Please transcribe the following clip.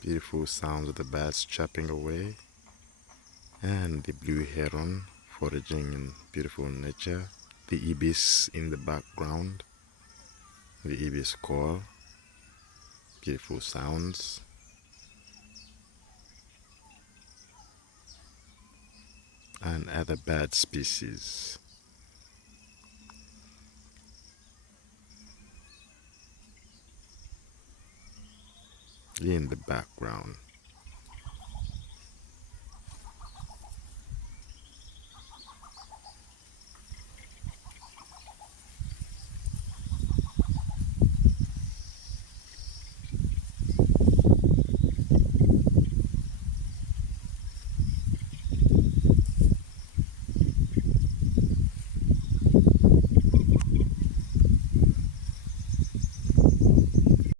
Beautiful sounds of the birds chirping away, and the blue heron foraging in beautiful nature. The ibis in the background, the ibis call, beautiful sounds. And other bird species. In the background.